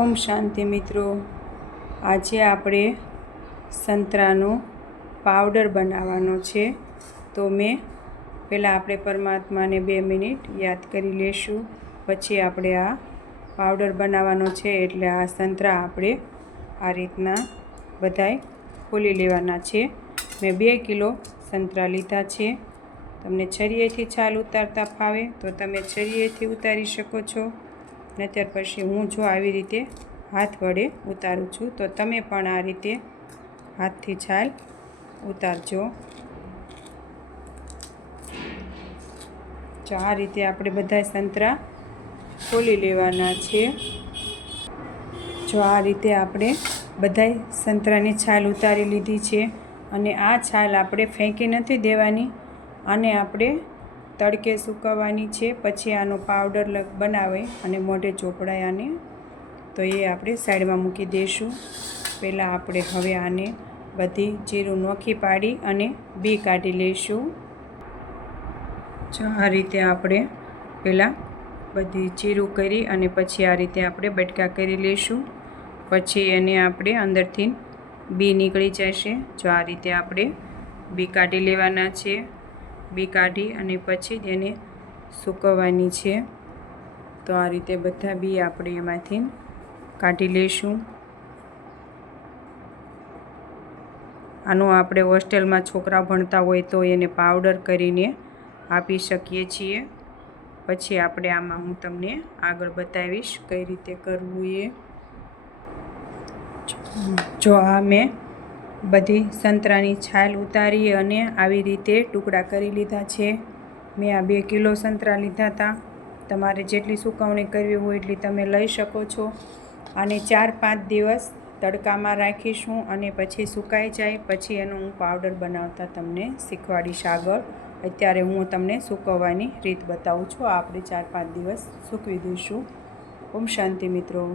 ઓમ શાંતિ મિત્રો, આજે આપણે સંતરાનો પાવડર બનાવવાનો છે. તો પહેલાં આપણે પરમાત્માને 2 મિનિટ યાદ કરી લેશું. પછી આપણે આ પાવડર બનાવવાનો છે. એટલે આ સંતરા આપણે આ રીતના બધાય ફોલી લેવાના છે. મેં 2 કિલો સંતરા લીધા છે. તમને છરીએથી છાલ ઉતારતા ફાવે તો તમે છરીએથી ઉતારી શકો છો. ને ત્યાર પછી હું જો આવી રીતે હાથ વડે ઉતારું છું, તો તમે પણ આ રીતે હાથથી છાલ ઉતારજો. જો આ રીતે આપણે બધા સંતરા ખોલી લેવાના છે. જો આ રીતે આપણે બધાય સંતરાની છાલ ઉતારી લીધી છે. અને આ છાલ આપણે ફેંકી નથી દેવાની, આને આપણે તડકે સૂકવવાની છે. પછી આનો પાવડર બનાવી અને મોઢે ચોપડાય આને, તો એ આપણે સાઈડમાં મૂકી દઈશું. પહેલાં આપણે હવે આને બધી જીરું નોખી પાડી અને બી કાઢી લઈશું. જો આ રીતે આપણે પહેલાં બધી જીરું કરી અને પછી આ રીતે આપણે બટકા કરી લઈશું. પછી એને આપણે અંદરથી બી નીકળી જશે. જો આ રીતે આપણે બી કાઢી લેવાના છે. બી કાઢી અને પછી એને સૂકવવાની છે. તો આ રીતે બધા બી આપણે એમાંથી કાઢી લઈશું. આનો આપણે હોસ્ટેલમાં છોકરા ભણતા હોય તો એને પાવડર કરીને આપી શકીએ છીએ. પછી આપણે આમાં હું તમને આગળ બતાવીશ કઈ રીતે કરવું એ. જો આ મેં બધી સંતરાની છાલ ઉતારી અને આવી રીતે ટુકડા કરી લીધા છે. મેં આ 2 કિલો સંતરા લીધા હતા. તમારે જેટલી સુકવણી કરવી હોય એટલી તમે લઈ શકો છો. આને 4-5 દિવસ તડકામાં રાખીશું અને પછી સુકાઈ જાય પછી એનો હું પાવડર બનાવતા તમને શીખવાડીશ આગળ. અત્યારે હું તમને સૂકવવાની રીત બતાવું છું. આપણે 4-5 દિવસ સૂકવી દઈશું. ઓમ શાંતિ મિત્રો.